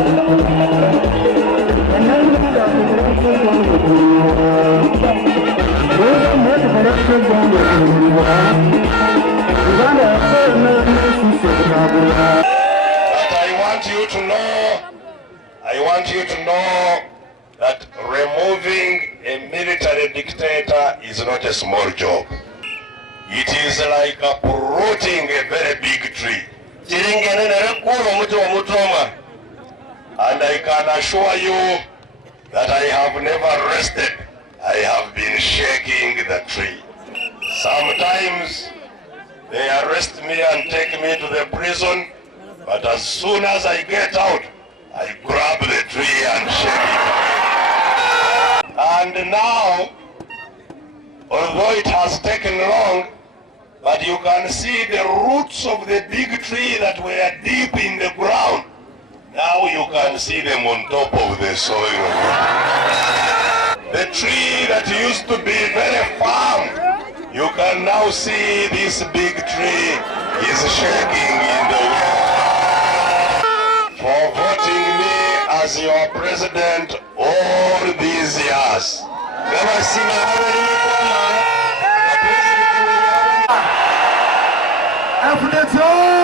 I want you to know that removing a military dictator is not a small job. It is like uprooting a very big tree. And I can assure you that I have never rested. I have been shaking the tree. Sometimes they arrest me and take me to the prison, but as soon as I get out, I grab the tree and shake it. And now, although it has taken long, but you can see the roots of the big tree that were deep in the ground. Now you can see them on top of the soil. The tree that used to be very firm, you can now see this big tree is shaking in the wind. For voting me as your president all these years. After